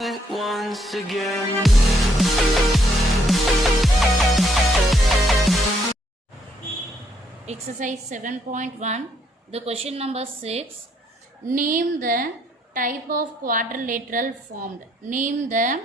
once again. Exercise 7.1. The question number 6. Name the type of quadrilateral formed. Name the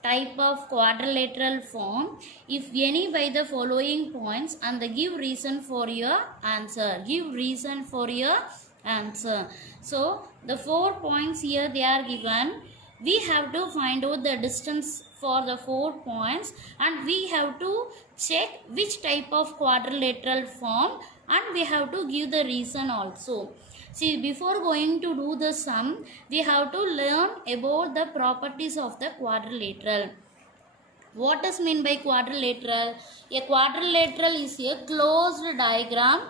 type of quadrilateral form if any by the following points, and give reason for your answer. Give reason for your answer. So the 4 points here they are given. We have to find out the distance for the 4 points, and we have to check which type of quadrilateral form, and we have to give the reason also. See, before going to do the sum, we have to learn about the properties of the quadrilateral. What is meant by quadrilateral? A quadrilateral is a closed diagram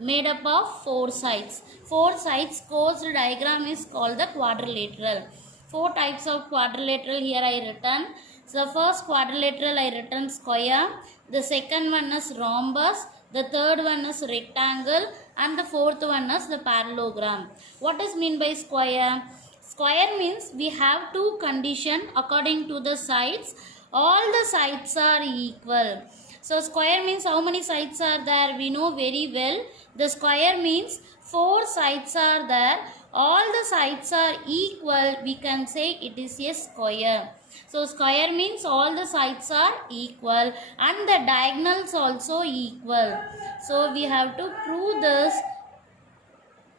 made up of 4 sides. 4 sides closed diagram is called the quadrilateral. 4 types of quadrilateral here I written. So the first quadrilateral I written square. The second one is rhombus. The third one is rectangle. And the fourth one is the parallelogram. What is mean by square? Square means we have two conditions according to the sides. All the sides are equal. So square means how many sides are there? We know very well. The square means 4 sides are there. All the sides are equal. We can say it is a square. So square means all the sides are equal and the diagonals also equal. So we have to prove this.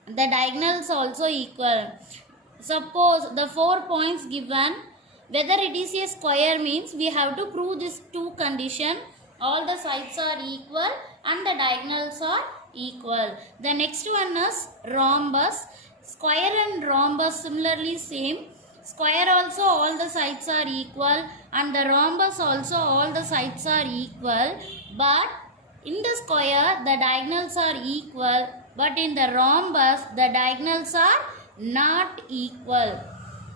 The diagonals also equal. Suppose the 4 points given, whether it is a square means we have to prove this two condition. All the sides are equal and the diagonals are equal. The next one is rhombus. Square and rhombus similarly same. Square also all the sides are equal and the rhombus also all the sides are equal. But in the square the diagonals are equal, but in the rhombus the diagonals are not equal.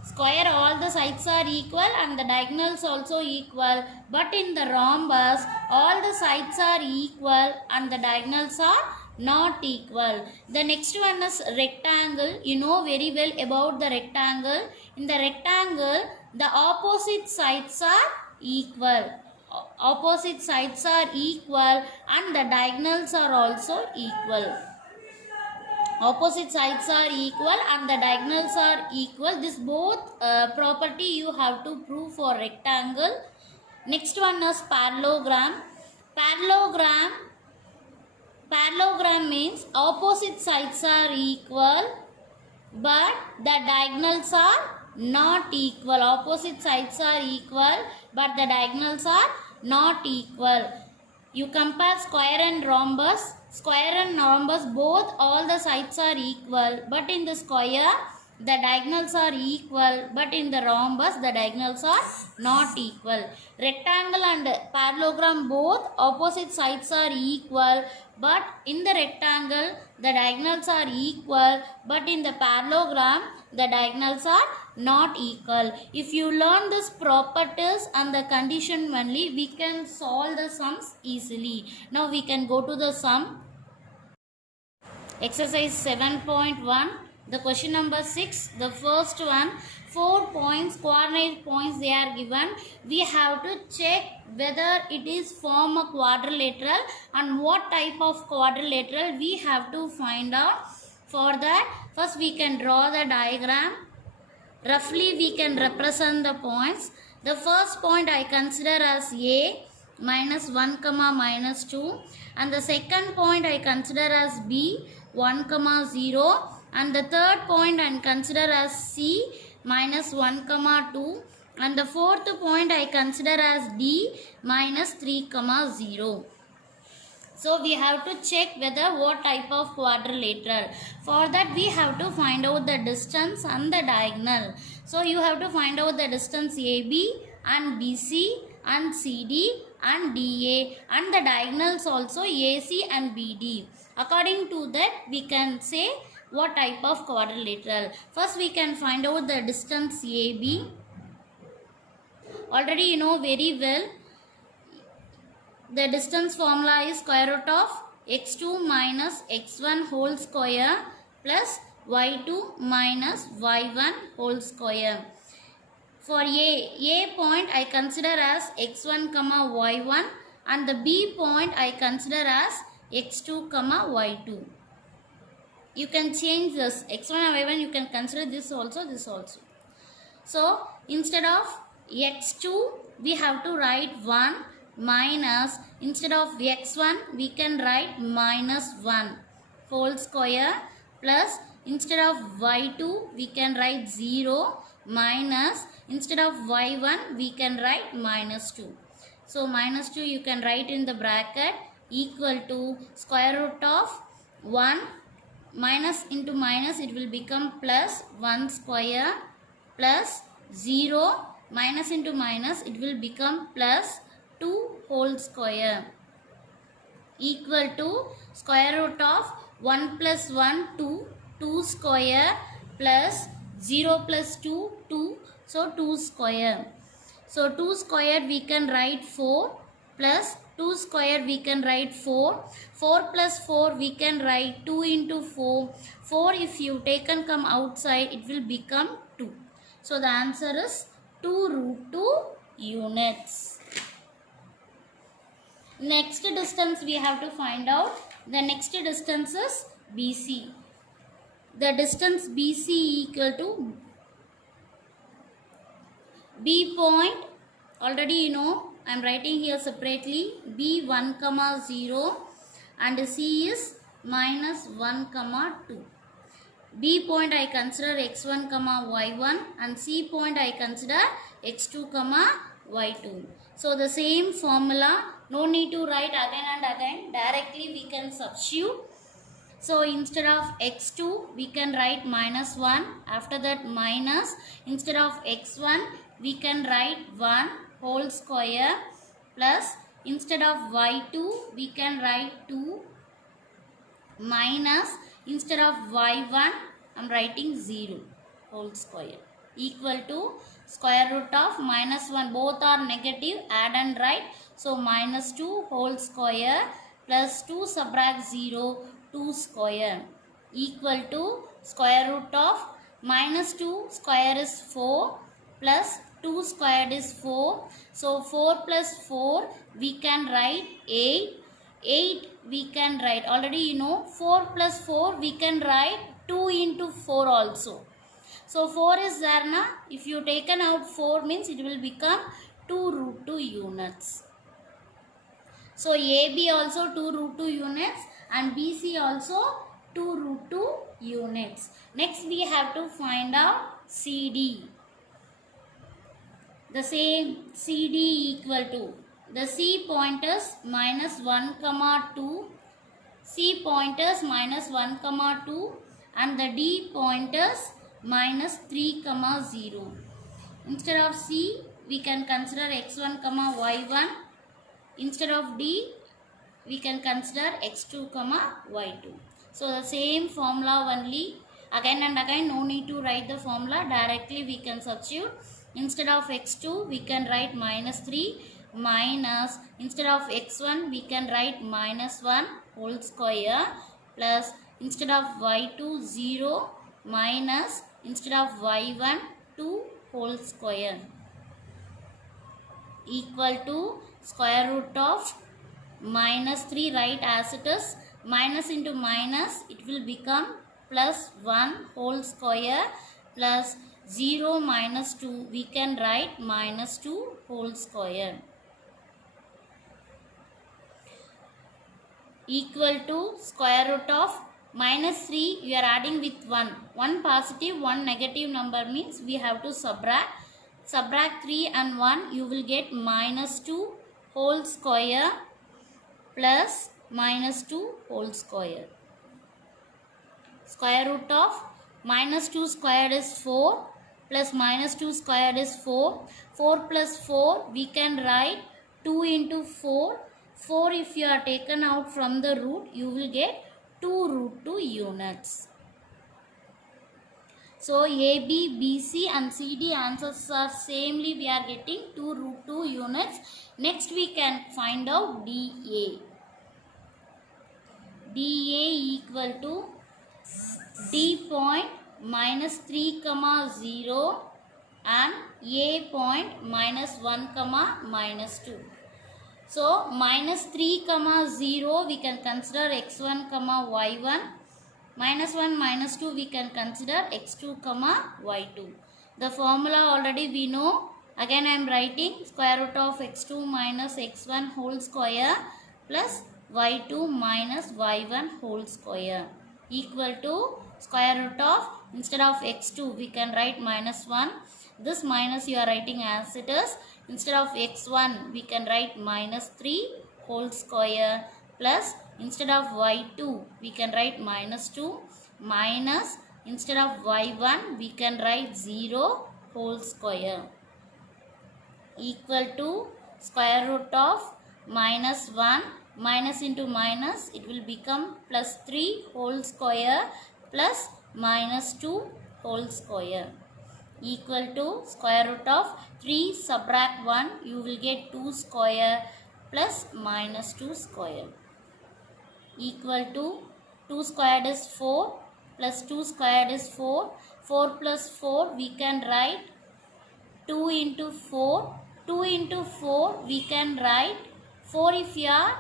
Square all the sides are equal and the diagonals also equal, but in the rhombus all the sides are equal and the diagonals are not equal. The next one is rectangle. You know very well about the rectangle. In the rectangle the opposite sides are equal. Opposite sides are equal and the diagonals are also equal. Opposite sides are equal and the diagonals are equal. This both property you have to prove for rectangle. Next one is parallelogram. Parallelogram means opposite sides are equal but the diagonals are not equal. Opposite sides are equal but the diagonals are not equal. You compare square and rhombus. Square and rhombus both all the sides are equal, but in the square the diagonals are equal, but in the rhombus the diagonals are not equal. Rectangle and parallelogram both opposite sides are equal, but in the rectangle the diagonals are equal, but in the parallelogram the diagonals are not equal. If you learn this properties and the condition only, we can solve the sums easily. Now we can go to the sum. Exercise 7.1. The question number 6. The first one, 4 points, coordinate points they are given. We have to check whether it is form a quadrilateral and what type of quadrilateral we have to find out. For that, first we can draw the diagram. Roughly we can represent the points. The first point I consider as A minus 1 comma minus 2, and the second point I consider as B 1 comma 0, and the third point I consider as C minus 1 comma 2, and the fourth point I consider as D minus 3 comma 0. So we have to check whether what type of quadrilateral. For that we have to find out the distance and the diagonal. So you have to find out the distance AB and BC and CD and DA and the diagonals also AC and BD. According to that we can say what type of quadrilateral. First we can find out the distance AB. Already you know very well. The distance formula is square root of x2 minus x1 whole square plus y2 minus y1 whole square. For A point I consider as x1 comma y1 and the B point I consider as x2 comma y2. You can change this x1 and y1, you can consider this also, this also. So instead of x2 we have to write 1 minus, instead of x1 we can write minus 1 whole square, plus instead of y2 we can write 0 minus, instead of y1 we can write minus 2. So minus 2 you can write in the bracket, equal to square root of 1 minus into minus, it will become plus 1 square, plus 0 minus into minus, it will become plus 2 whole square, equal to square root of 1 plus 1 2, 2 square, plus 0 plus 2 2, so 2 square. So 2 square we can write 4, plus 2 square we can write 4, 4 plus 4 we can write 2 into 4, 4 if you take and come outside it will become 2. So the answer is 2 root 2 units. Next distance we have to find out. The next distance is BC. The distance BC equal to B point, already you know, I am writing here separately, B 1 comma 0 and C is minus 1 comma 2. B point I consider x1 comma y1 and C point I consider x2 comma y2. So the same formula, no need to write again and again, directly we can substitute. So instead of x2 we can write minus 1, after that minus, instead of x1 we can write 1 whole square, plus instead of y2 we can write 2, minus instead of y1 I am writing 0 whole square, equal to square root of minus 1, both are negative, add and write. So minus 2 whole square plus 2 subtract 0, 2 square, equal to square root of minus 2 square is 4 plus 2 squared is 4. So 4 plus 4 we can write 8. 8 we can write, already you know, 4 plus 4 we can write 2 into 4 also. So 4 is there na, if you taken out 4 means it will become 2 root 2 units. So AB also 2 root 2 units and BC also 2 root 2 units. Next we have to find out CD. The same CD equal to, the C pointers minus 1 comma 2, C pointers minus 1 comma 2 and the D pointers minus 3 comma 0. Instead of C we can consider x1 comma y1, instead of D we can consider x2 comma y2. So the same formula only, again and again, no need to write the formula, directly we can substitute. Instead of x2 we can write minus 3, minus instead of x1 we can write minus 1 whole square, plus instead of y2 0, minus instead of y1 2 whole square, equal to square root of minus 3, write as it is, minus into minus it will become plus 1 whole square, plus 0 minus 2 we can write minus 2 whole square, equal to square root of minus 3 you are adding with 1. 1 positive, 1 negative number means we have to subtract. Subtract 3 and 1 you will get minus 2 whole square plus minus 2 whole square. Square root of minus 2 squared is 4 plus minus 2 squared is 4. 4 plus 4 we can write 2 into 4. 4 if you are taken out from the root you will get 2 root 2 units. So AB, BC and CD answers are samely we are getting 2 root 2 units. Next we can find out DA. DA equal to D point minus 3 comma 0 and A point minus 1 comma minus 2. So minus 3 comma 0 we can consider x1 comma y1. Minus 1 minus 2 we can consider x2 comma y2. The formula already we know. Again I am writing square root of x2 minus x1 whole square plus y2 minus y1 whole square equal to square root of, instead of x2 we can write minus 1. This minus you are writing as it is. Instead of x1 we can write minus 3 whole square plus instead of y2 we can write minus 2 minus instead of y1 we can write 0 whole square equal to square root of minus 1 minus into minus it will become plus 3 whole square plus minus 2 whole square equal to square root of 3 subtract 1 you will get 2 square plus minus 2 square equal to 2 squared is 4 plus 2 squared is 4. 4 plus 4 we can write 2 into 4. 2 into 4 we can write 4 if you are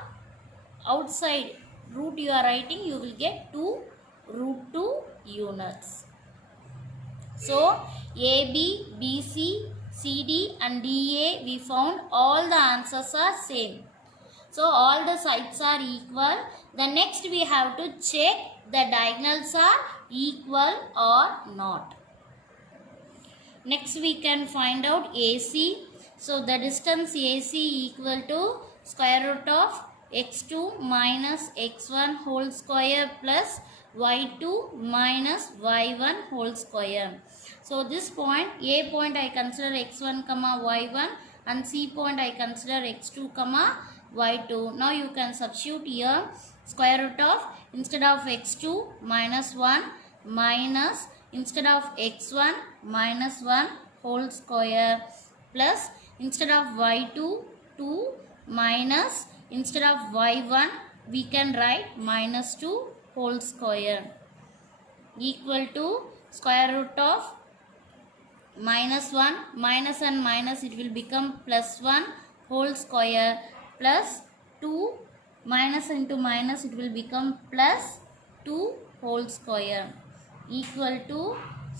outside root you are writing you will get 2 root 2 units. So AB, BC, CD and DA we found all the answers are same. So all the sides are equal. The next we have to check the diagonals are equal or not. Next we can find out AC. So the distance AC equal to square root of x2 minus x1 whole square plus y2 minus y1 whole square. So this point, A point I consider x1 comma y1 and C point I consider x2 comma y2. Now you can substitute here square root of, instead of x2 minus 1 minus instead of x1 minus 1 whole square plus instead of y2 2 minus instead of y1 we can write minus 2 whole square equal to square root of minus 1 minus and minus it will become plus 1 whole square plus 2 minus into minus it will become plus 2 whole square equal to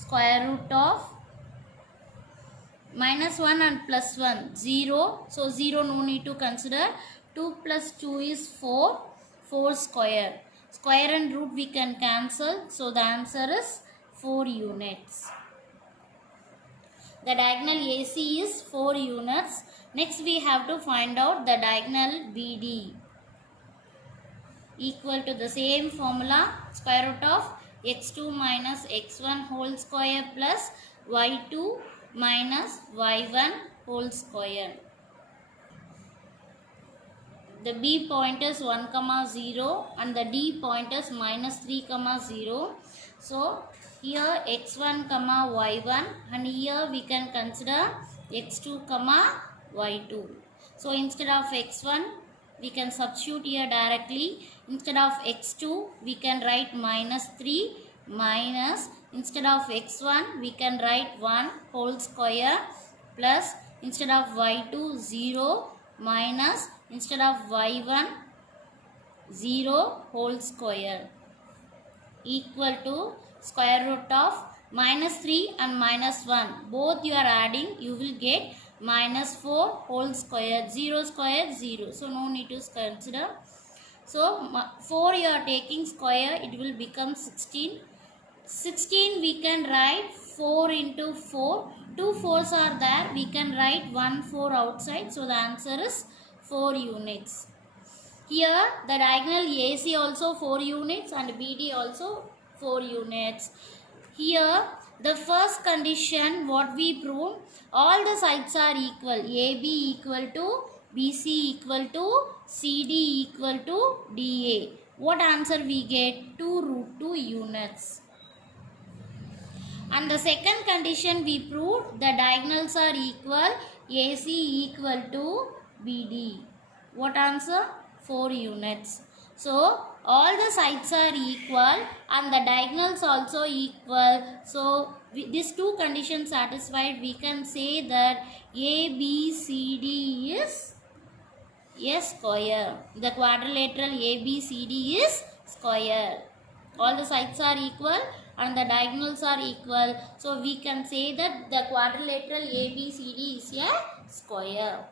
square root of minus 1 and plus 1 0. So 0 no need to consider. 2 plus 2 is 4. 4 square. Square and root we can cancel. So the answer is 4 units. The diagonal AC is 4 units. Next we have to find out the diagonal BD. Equal to the same formula, square root of x2 minus x1 whole square plus y2 minus y1 whole square. The B point is 1 comma 0 and the D point is minus 3 comma 0. So here x1 comma y1 and here we can consider x2 comma y2. So instead of x1 we can substitute here directly. Instead of x2 we can write minus 3 minus instead of x1 we can write 1 whole square plus instead of y2 0 minus instead of y1 0 whole square equal to square root of minus 3 and minus 1 both you are adding you will get minus 4 whole square 0 square 0. So no need to consider. So 4 you are taking square it will become 16. 16 we can write 4 into 4. 2 4s are there we can write 1 4 outside. So the answer is 4 units. Here the diagonal AC also 4 units and BD also 4 units. Here the first condition what we proved, all the sides are equal. AB equal to BC equal to CD equal to DA. What answer we get? 2 root 2 units. And the second condition we proved, the diagonals are equal. AC equal to BD. What answer? 4 units. So all the sides are equal and the diagonals also equal. So these two conditions satisfied, we can say that ABCD is a square. The quadrilateral ABCD is square. All the sides are equal and the diagonals are equal. So we can say that the quadrilateral ABCD is a square.